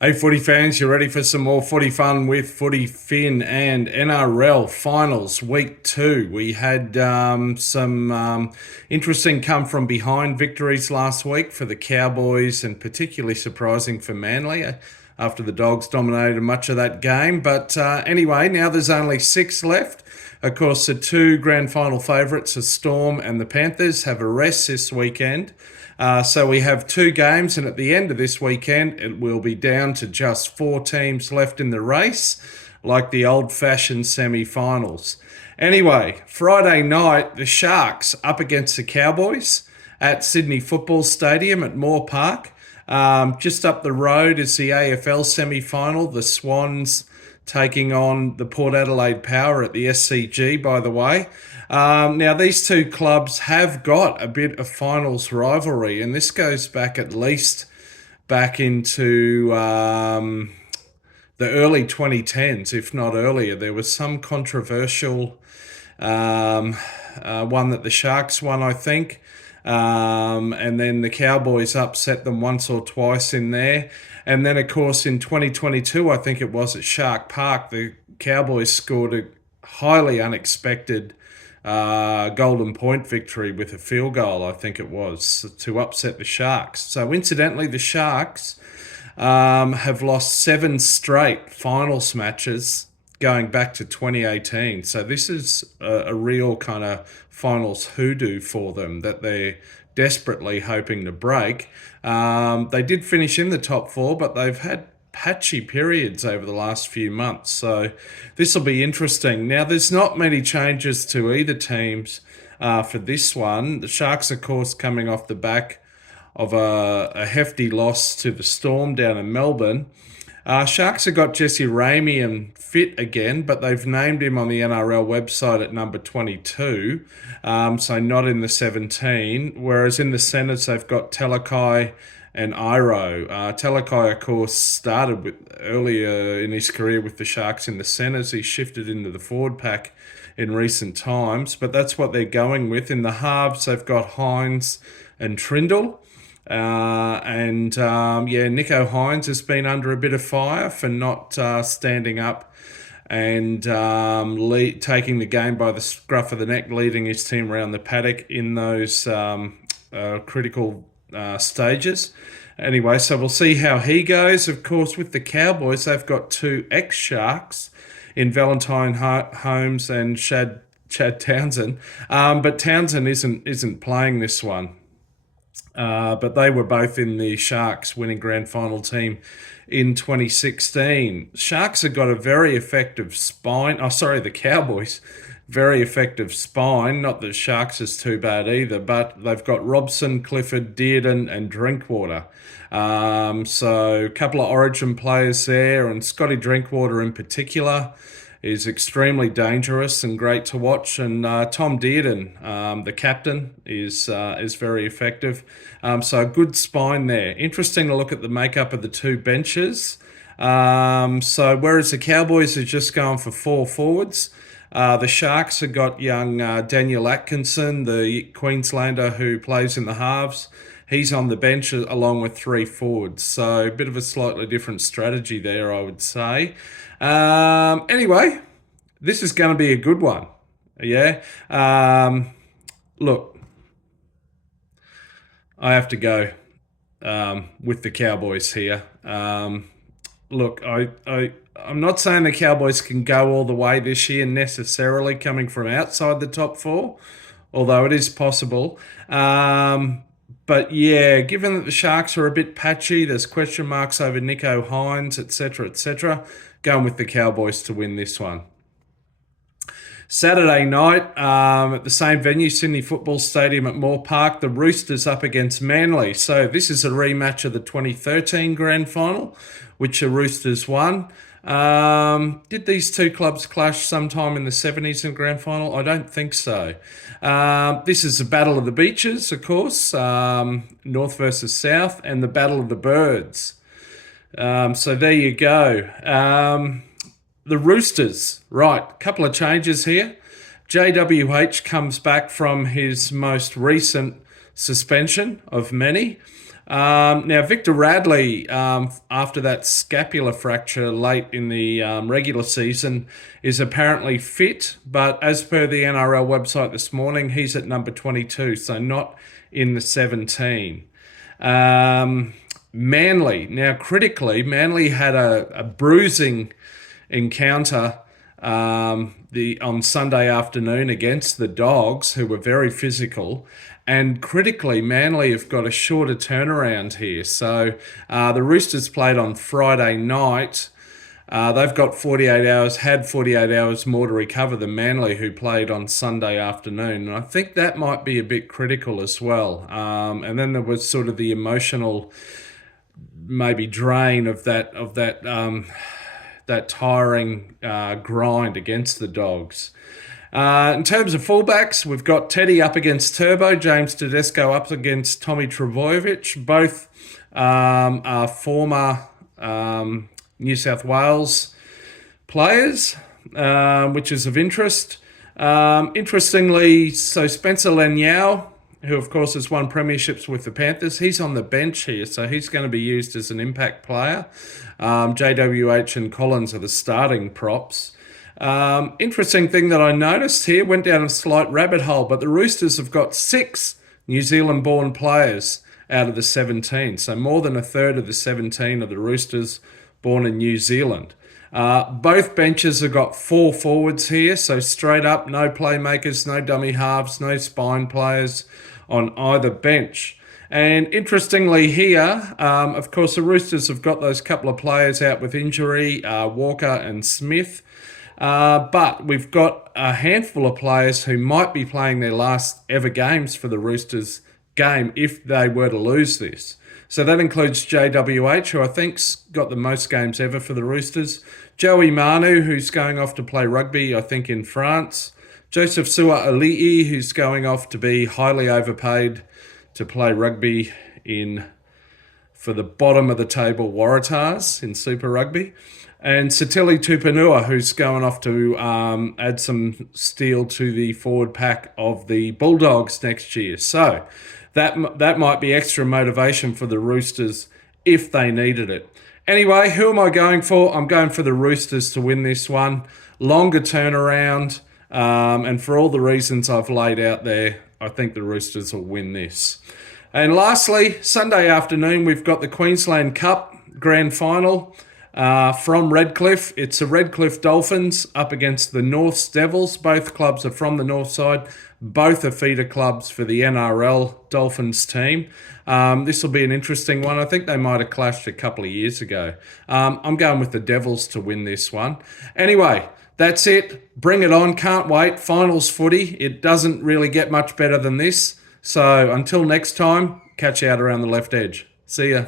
Hey, footy fans, you ready for some more footy fun with Footy Fin and NRL finals week two? We had some interesting come from behind victories last week for the Cowboys and particularly surprising for Manly after the Dogs dominated much of that game. But anyway, now there's only six left. Of course, the two grand final favourites, the Storm and the Panthers, have a rest this weekend. So we have two games, and at the end of this weekend, it will be down to just four teams left in the race, like the old-fashioned semi-finals. Anyway, Friday night, the Sharks up against the Cowboys at Sydney Football Stadium at Moore Park. Just up the road is the AFL semi-final, the Swans taking on the Port Adelaide Power at the SCG, by the way. Now, these two clubs have got a bit of finals rivalry, and this goes back at least back into the early 2010s, if not earlier. There was some controversial one that the Sharks won, I think. And then the Cowboys upset them once or twice in there. And then, of course, in 2022, I think it was at Shark Park, the Cowboys scored a highly unexpected golden point victory with a field goal, I think it was, to upset the Sharks. So, incidentally, the Sharks have lost seven straight finals matches going back to 2018. So this is a real kind of finals hoodoo for them that they're desperately hoping to break. They did finish in the top four, but they've had patchy periods over the last few months. So this will be interesting. Now, there's not many changes to either teams for this one. The Sharks, of course, coming off the back of a hefty loss to the Storm down in Melbourne. Sharks have got Jesse Ramien fit again, but they've named him on the NRL website at number 22, so not in the 17. Whereas in the centres, they've got Talakai and Iro. Talakai, of course, started earlier in his career with the Sharks in the centres. He shifted into the forward pack in recent times, but that's what they're going with. In the halves, they've got Hines and Trindle. Nico Hines has been under a bit of fire for not standing up and taking the game by the scruff of the neck, leading his team around the paddock in those critical stages. Anyway, so we'll see how he goes. Of course, with the Cowboys, they've got two ex-Sharks in Valentine Holmes and Chad Townsend, but Townsend isn't playing this one. But they were both in the Sharks winning grand final team in 2016. Sharks have got a very effective spine. Oh, sorry, the Cowboys. Very effective spine. Not that Sharks is too bad either, but they've got Robson, Clifford, Dearden, and Drinkwater. So a couple of Origin players there, and Scotty Drinkwater in particular is extremely dangerous and great to watch. And Tom Dearden, the captain, is very effective. So a good spine there. Interesting to look at the makeup of the two benches. So whereas the Cowboys are just going for four forwards, the Sharks have got young Daniel Atkinson, the Queenslander who plays in the halves. He's on the bench along with three forwards. So a bit of a slightly different strategy there, I would say. Anyway, this is going to be a good one. Yeah. Look, I have to go with the Cowboys here. Look, I'm not saying the Cowboys can go all the way this year necessarily coming from outside the top four, although it is possible. But yeah, given that the Sharks are a bit patchy, there's question marks over Nico Hines, etc., going with the Cowboys to win this one. Saturday night, at the same venue, Sydney Football Stadium at Moore Park, the Roosters up against Manly. So this is a rematch of the 2013 grand final, which the Roosters won. Did these two clubs clash sometime in the 70s in grand final? I don't think so. This is the Battle of the Beaches, of course, North versus South, and the Battle of the Birds. So there you go. The Roosters, right, couple of changes here. JWH comes back from his most recent suspension of many. Now, Victor Radley, after that scapular fracture late in the regular season, is apparently fit, but as per the NRL website this morning, he's at number 22, so not in the 17. Manly. Now, critically, Manly had a bruising encounter on Sunday afternoon against the Dogs, who were very physical. And critically, Manly have got a shorter turnaround here. So the Roosters played on Friday night. They've got 48 hours, had 48 hours more to recover than Manly, who played on Sunday afternoon. And I think that might be a bit critical as well. And then there was sort of the emotional, maybe drain of that tiring grind against the Dogs. In terms of fullbacks, we've got Teddy up against Turbo, James Tedesco up against Tommy Trbojevic. Both are former New South Wales players, which is of interest. Interestingly, so Spencer Lanyao, who of course has won premierships with the Panthers, he's on the bench here, so he's going to be used as an impact player. JWH and Collins are the starting props. Interesting thing that I noticed here, went down a slight rabbit hole, but the Roosters have got 6 New Zealand-born players out of the 17, so more than a third of the 17 of the Roosters born in New Zealand. Both benches have got 4 forwards here, so straight up, no playmakers, no dummy halves, no spine players on either bench. And interestingly here, of course, the Roosters have got those couple of players out with injury, Walker and Smith. But we've got a handful of players who might be playing their last ever games for the Roosters game if they were to lose this. So that includes JWH, who I think's got the most games ever for the Roosters. Joey Manu, who's going off to play rugby, I think, in France. Joseph Su'a-Ali'i, who's going off to be highly overpaid to play rugby for the bottom of the table Waratahs in Super Rugby. And Satili Tupanua, who's going off to add some steel to the forward pack of the Bulldogs next year. So that might be extra motivation for the Roosters if they needed it. Anyway, who am I going for? I'm going for the Roosters to win this one. Longer turnaround, and for all the reasons I've laid out there, I think the Roosters will win this. And lastly, Sunday afternoon, we've got the Queensland Cup Grand Final. From Redcliffe. It's the Redcliffe Dolphins up against the Norths Devils. Both clubs are from the north side. Both are feeder clubs for the NRL Dolphins team. This will be an interesting one. I think they might have clashed a couple of years ago. I'm going with the Devils to win this one. Anyway, that's it. Bring it on. Can't wait. Finals footy. It doesn't really get much better than this. So until next time, catch you out around the left edge. See ya.